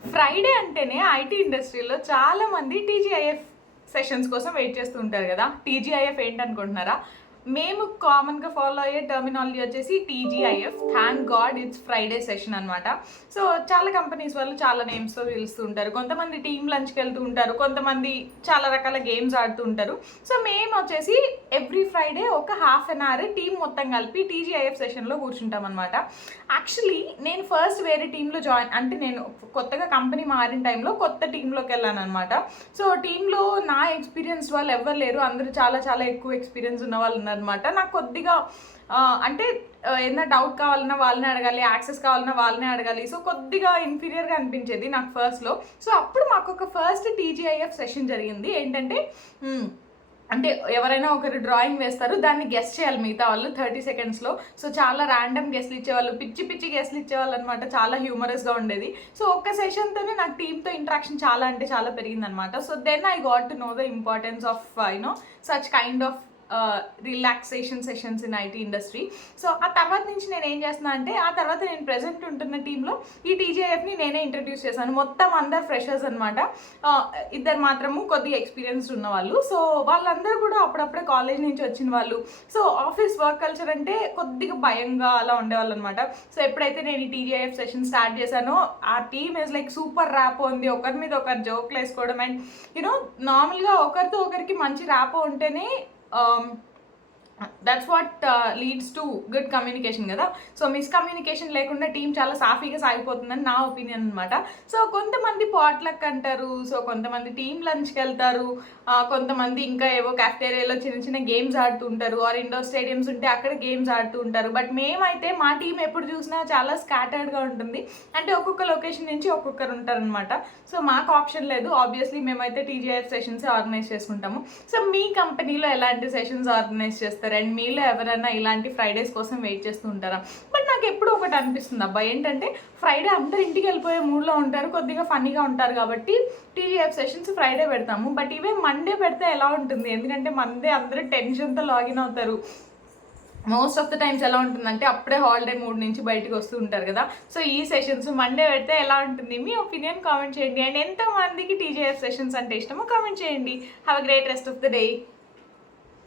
Friday అంటేనే IT ఇండస్ట్రీలో చాలామంది టీజీఐఎఫ్ సెషన్స్ కోసం వెయిట్ చేస్తూ ఉంటారు కదా. టీజీఐఎఫ్ ఏంటనుకుంటున్నారా? మేము కామన్గా ఫాలో అయ్యే టర్మినాలజీ వచ్చేసి TGIF, thank God it's Friday session అనమాట. సో చాలా కంపెనీస్ వాళ్ళు చాలా నేమ్స్తో పిలుస్తూ ఉంటారు. కొంతమంది టీమ్ లంచ్కి వెళ్తూ ఉంటారు, కొంతమంది చాలా రకాల గేమ్స్ ఆడుతూ ఉంటారు. సో మేము వచ్చేసి ఎవ్రీ ఫ్రైడే ఒక హాఫ్ అన్ అవర్ టీం మొత్తం కలిపి టీజీఐఎఫ్ సెషన్లో కూర్చుంటాం అనమాట. యాక్చువల్లీ నేను ఫస్ట్ వేరే టీంలో జాయిన్, అంటే నేను కొత్తగా కంపెనీ మారిన టైంలో కొత్త టీంలోకి వెళ్ళాను అనమాట. సో టీంలో నా ఎక్స్పీరియన్స్ వాళ్ళు ఎవరు లేరు, అందరూ చాలా చాలా ఎక్కువ ఎక్స్పీరియన్స్ ఉన్న వాళ్ళు ఉన్నారనమాట. నాకు కొద్దిగా అంటే ఏదైనా డౌట్ కావాలన్నా వాళ్ళని అడగాలి, యాక్సెస్ కావాలన్నా వాళ్ళనే అడగాలి. సో కొద్దిగా ఇన్ఫీరియర్గా అనిపించేది నాకు ఫస్ట్లో. సో అప్పుడు మాకు ఒక ఫస్ట్ టీజీఐఎఫ్ సెషన్ జరిగింది. ఏంటంటే అంటే ఎవరైనా ఒకరు డ్రాయింగ్ వేస్తారు, దాన్ని గెస్ట్ చేయాలి మిగతా వాళ్ళు 30 సెకండ్స్లో. సో చాలా ర్యాండమ్ గెస్ట్లు ఇచ్చేవాళ్ళు, పిచ్చి పిచ్చి గెస్ట్లు ఇచ్చేవాళ్ళు అనమాట. చాలా హ్యూమరస్గా ఉండేది. సో ఒక్క సెషన్తోనే నాకు టీంతో ఇంట్రాక్షన్ చాలా అంటే చాలా పెరిగిందనమాట. So then I got to know the importance of such kind of relaxation sessions in IT industry. So ఆ తర్వాత నుంచి నేను ఏం చేస్తున్నా అంటే, ఆ తర్వాత నేను ప్రెజెంట్ ఉంటున్న టీంలో ఈ టీజీఐఎఫ్ని నేనే ఇంట్రడ్యూస్ చేశాను. మొత్తం అందరు ఫ్రెషర్స్ అనమాట. ఇద్దరు మాత్రము కొద్దిగా ఎక్స్పీరియన్స్డ్ ఉన్నవాళ్ళు. సో వాళ్ళందరూ కూడా అప్పుడప్పుడే కాలేజ్ నుంచి వచ్చిన వాళ్ళు. సో ఆఫీస్ వర్క్ కల్చర్ అంటే కొద్దిగా భయంగా అలా ఉండేవాళ్ళు అనమాట. సో ఎప్పుడైతే నేను ఈ టీజీఐఎఫ్ సెషన్ స్టార్ట్ చేశానో ఆ team is like super rapport ఉంది. ఒకరి మీద ఒకరు జోక్లు వేసుకోవడం, అండ్ నార్మల్గా ఒకరితో ఒకరికి మంచి ర్యాపో ఉంటేనే that's what leads to good communication కదా. సో మిస్కమ్యూనికేషన్ లేకుండా టీం చాలా సాఫీగా సాగిపోతుందని నా ఒపీనియన్ అనమాట. సో కొంతమంది పాట్లక్ అంటారు, సో కొంతమంది టీం లంచ్కి వెళ్తారు, కొంతమంది ఇంకా ఏవో క్యాఫ్టేరియాలో చిన్న చిన్న గేమ్స్ ఆడుతూ ఉంటారు, ఆర్ ఇండోర్ స్టేడియంస్ ఉంటే అక్కడ గేమ్స్ ఆడుతూ ఉంటారు. బట్ మేమైతే మా టీం ఎప్పుడు చూసినా చాలా స్కాటర్డ్గా ఉంటుంది. అంటే ఒక్కొక్క లొకేషన్ నుంచి ఒక్కొక్కరు ఉంటారనమాట. సో మాకు ఆప్షన్ లేదు, ఆబ్వియస్లీ మేమైతే టీజీఐఎఫ్ సెషన్స్ ఆర్గనైజ్ చేసుకుంటాము. సో మీ కంపెనీలో ఎలాంటి సెషన్స్ ఆర్గనైజ్ చేస్తారు, అండ్ మీలో ఎవరైనా ఇలాంటి ఫ్రైడేస్ కోసం వెయిట్ చేస్తూ ఉంటారా? బట్ నాకు ఎప్పుడు ఒకటి అనిపిస్తుంది అబ్బా, ఏంటంటే ఫ్రైడే అందరు ఇంటికి వెళ్ళిపోయే మూడ్లో ఉంటారు, కొద్దిగా ఫన్నీగా ఉంటారు కాబట్టి టీజీఎఫ్ సెషన్స్ ఫ్రైడే పెడతాము. బట్ ఇవే మండే పెడితే ఎలా ఉంటుంది? ఎందుకంటే మండే అందరూ టెన్షన్తో లాగిన్ అవుతారు. మోస్ట్ ఆఫ్ ద టైమ్స్ ఎలా ఉంటుందంటే అప్పుడే హాలిడే మూడ్ నుంచి బయటకు వస్తూ ఉంటారు కదా. సో ఈ సెషన్స్ మండే పెడితే ఎలా ఉంటుంది? మీ ఒపీనియన్ కామెంట్ చేయండి. అండ్ ఎంతమందికి టీజీఎఫ్ సెషన్స్ అంటే ఇష్టమో కామెంట్ చేయండి. Have a great rest of the day.